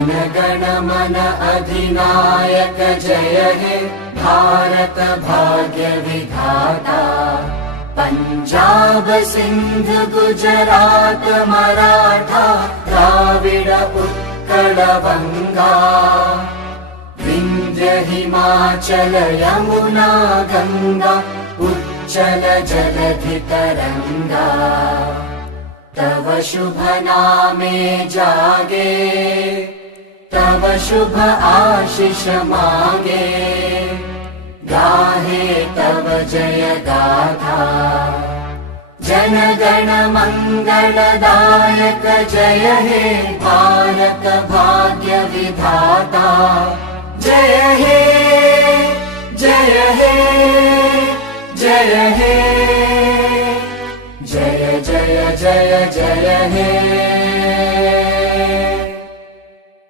गण मन अधिनायक जय हे भारत भाग्य विधाता। पंजाब सिंध गुजरात मराठा द्राविड उत्कल बंगा। विंध्य हिमाचल यमुना गंगा उच्चल जलधि तरंगा। तव शुभ नामे जागे तव शुभ आशीष मागे। गाहे तव जय गाथा जन गण मंगलदायक जय हे भारत भाग्य विधाता। जय हे जय हे जय हे जय जय जय जय हे।